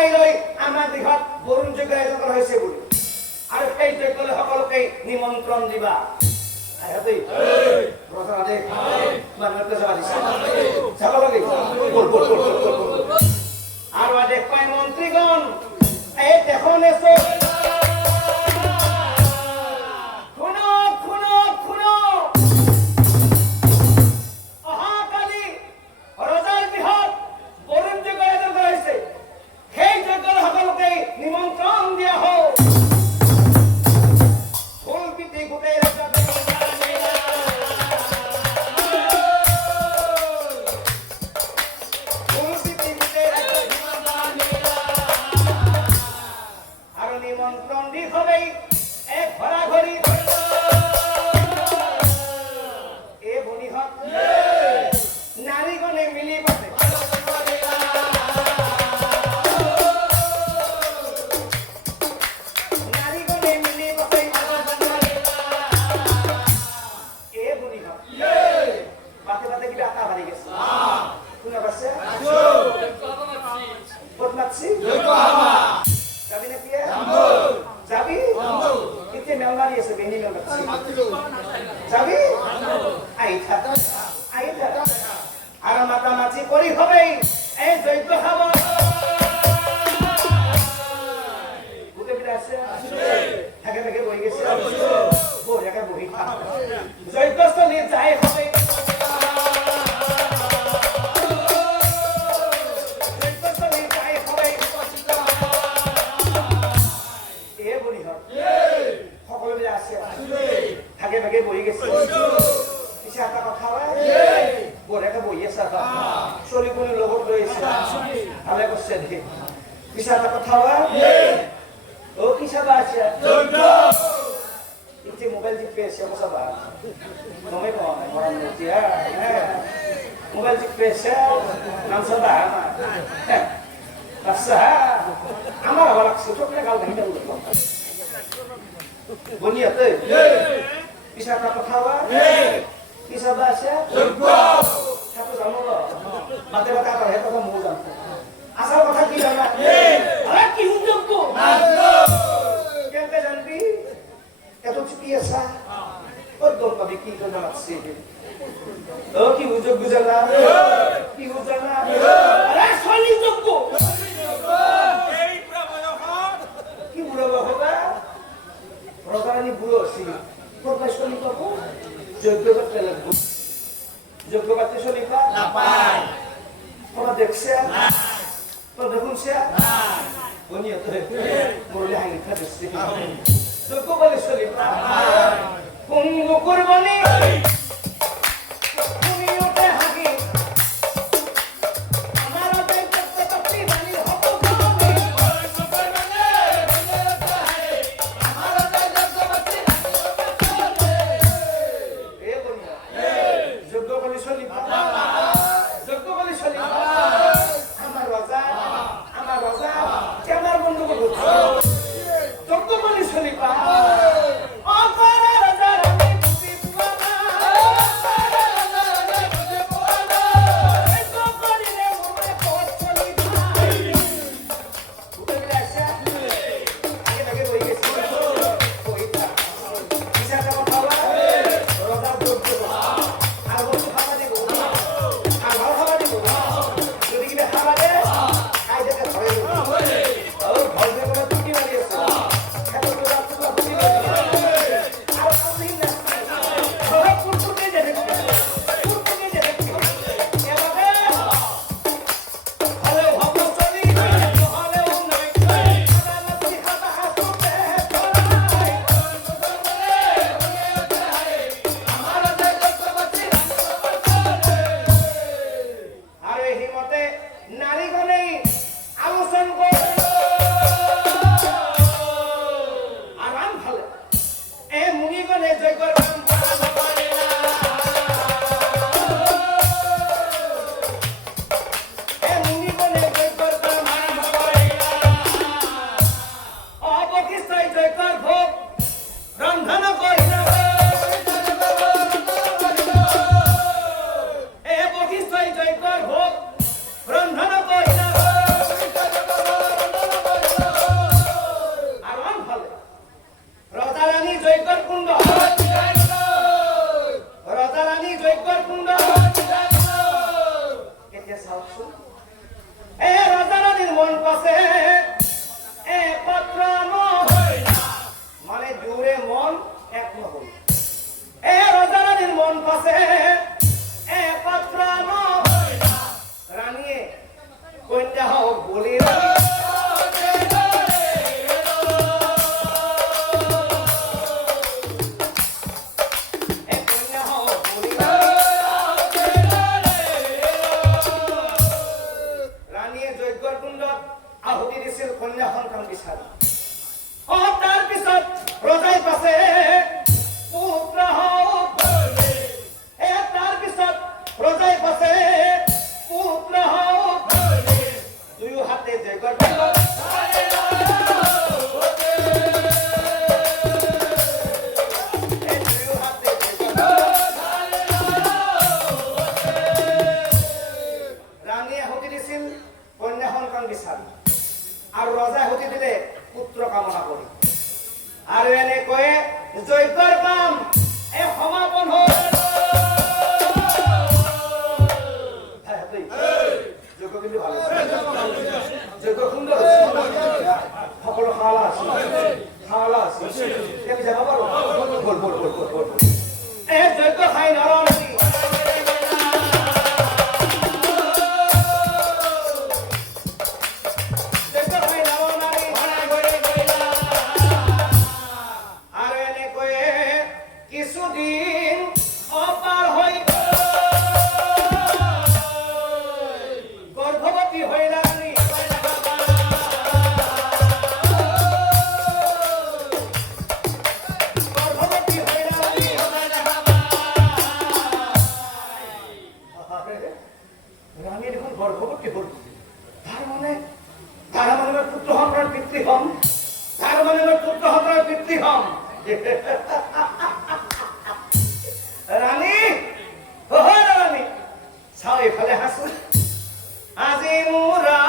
পাই লৈ আমাৰ গৃহত বৰুণ যজ্ঞ আয়োজন কৰা হৈছে বুলি আৰু সেই যজ্ঞলৈ সকলোকে নিমন্ত্ৰণ দিবা আৰু আদেশ পাই মন্ত্ৰীগণ এই দেশনে আৰু মাতামাতি কৰি হবেই এই যজ্ঞ খাব গোটেইবিলাক আছে থাকে থাকে বহি গেছে বঢ়িয়াকে বহি খা যজ্ঞস্থলী যাই হবেই যজ্ঞস্থলী যাই হবেই এ বলি হক সকলোবিলাক আছে থাকে থাকে বহি গেছে পিছে এটা কথা বঢ়িয়াকে বহি আছে চলিবলৈ লগত লৈ আছে ভালে কৰিছে দেখি পিছে এটা কথা অ কি চাবা আছে এতিয়া মোবাইল টিপি আছে চাবা গমেই পোৱা নাই মৰম এতিয়া মোবাইল টিপি আছে নাম চাবা আচ্ছা আমার আবার লাগছে চোখে গাল ভাঙি দেবো বনিয়াতে পিছে একটা কথা কি চাবা আছে ঠাকুর জানো মাতে কথা কয় কথা মৌ জানো আসার কথা কি জানা কি উদ্যোগ কেনকে জানবি এত চুপি আসা ওর দল পাবি কি তো জানাচ্ছি ও কি উদ্যোগ জানা কি উদ্যোগ না আরে সনি যোগ্য এই কি বুড়ো বাবা প্রধানী বুড়ো আছি প্রফেশনালি পাবো যোগ্য করতে লাগবো যোগ্য করতে শোনিবা না পায় তোরা দেখছে না তো দেখুন সে না বনিয়া তো বলে হাই খাচ্ছে যোগ্য বলে শোনিবা পঙ্গ কুরবানি তুমি ওটা হাগি আমার ওই করতে করতে বানি হব আমি পঙ্গ কুরবানি আমার ওই যোগ্য করতে এ বনিয়া যোগ্য বলে শোনিবা যোগ্য বলে শোনিবা আমার রাজা কেমন বন্ধু বলছো যোগ্য বলে শোনিবা ও রাজা রানী বুঝি এ রাজা রানীর মন পাশে এ পাত্র মানে জোরে মন এক নহল এ রাজা রানীর মন পাশে এ পাত্র রানী কন্যা হোক বলি আহুতি দিছিল কন্যা সন্তান বিচাৰি তাৰ পিছত ৰজাই পাছে পুত্ৰ হওক তাৰ পিছত ৰজাই পাছে পুত্ৰ হওক দুয়ো হাতে জয়গৰ ৰাণীয়ে আহুতি দিছিল কন্যা সন্তান বিচাৰি আৰু ৰজাই হতি দিলে পুত্ৰ কামনা কৰি আৰু এনেকৈ যজ্ঞৰ কাম এই সমাপন হ'ল যজ্ঞ কিন্তু ভাল যজ্ঞ সুন্দৰ সকলো খালা আছে আমি যাব পাৰো বল এই যজ্ঞ খাই নৰম রানী রানী চাও এইফালে হাসো আজি মোরা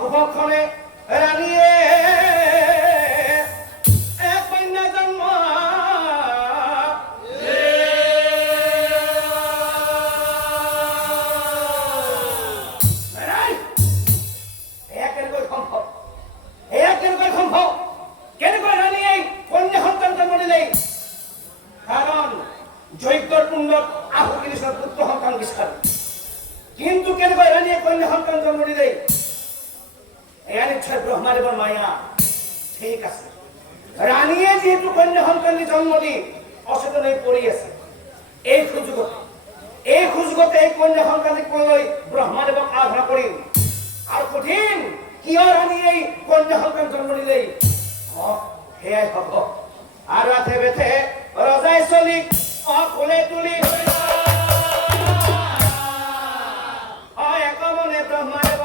কুভক্ষণে রানীয়ে এক কন্যা জন্ম কেনেকৈ রানীয়ে কন্যা সন্তান জন্ম দিলে কারণ যজ্ঞর কুণ্ডত আহুতি দিছিল পুত্র সন্তান বিচাৰি কিন্তু কেনেকৈ রানীয়ে কন্যা সন্তান জন্ম দিলে নিশ্চয় ব্রহ্মাদেৱৰ মায়া ঠিক আছে রানীয়ে যেহেতু কন্যা সন্তান জন্ম দি অচেতন হৈ পৰি আছে এই সুযোগতে এই কন্যা সন্তানক লৈ ব্ৰহ্মাদেৱক আৰাধনা কৰিল আৰু কঠিন কিয় রানীয়ে এই কন্যা সন্তান জন্ম দিলে সেয়াই হ'ব আৰু আথে বেথে ৰজাই চলিক কোলে তুলি একমনে ব্ৰহ্মাদেৱ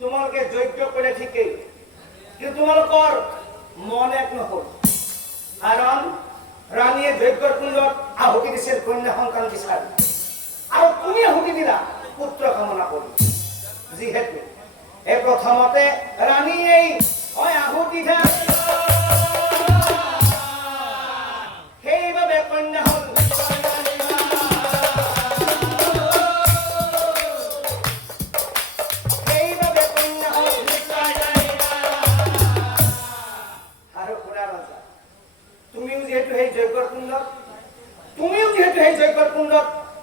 তোমালোকে যজ্ঞ করে ঠিকই কিন্তু তোমালোকৰ মন এক নহল কাৰণ ৰাণীয়ে যজ্ঞৰ কুণ্ডত আহুতি দিছিল কন্যা সন্তান বিচাৰি আৰু তুমি আহুতি দিলা পুত্ৰ কামনা কৰি যিহেতু এই প্ৰথমতে ৰাণীয়ে আহুতি দিয়া সেইবাবে কন্যা হল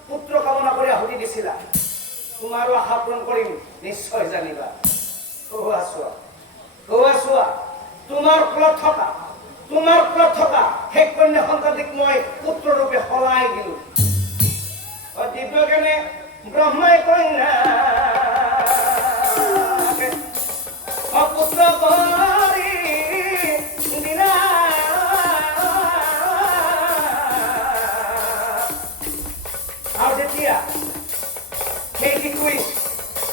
পুত্র কামনা করে আহুতি দিছিলা তোমারও আশা পূরণ করিম নিশ্চয় জানিবা তোমার কুলত থকা সেই কন্যা সন্তানটিক মই পুত্র রূপে সলাই দিলো দিব্যজ্ঞানে ব্রহ্মাই কন্যা পুত্র কৰি দিলা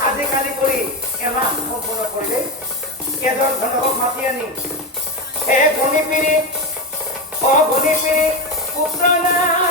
আজিকালি কৰি এমাহ সম্পূৰ্ণ কৰিলে কেজন ধনকক মাতি আনি গুণী পিৰি পুত্ৰ নাম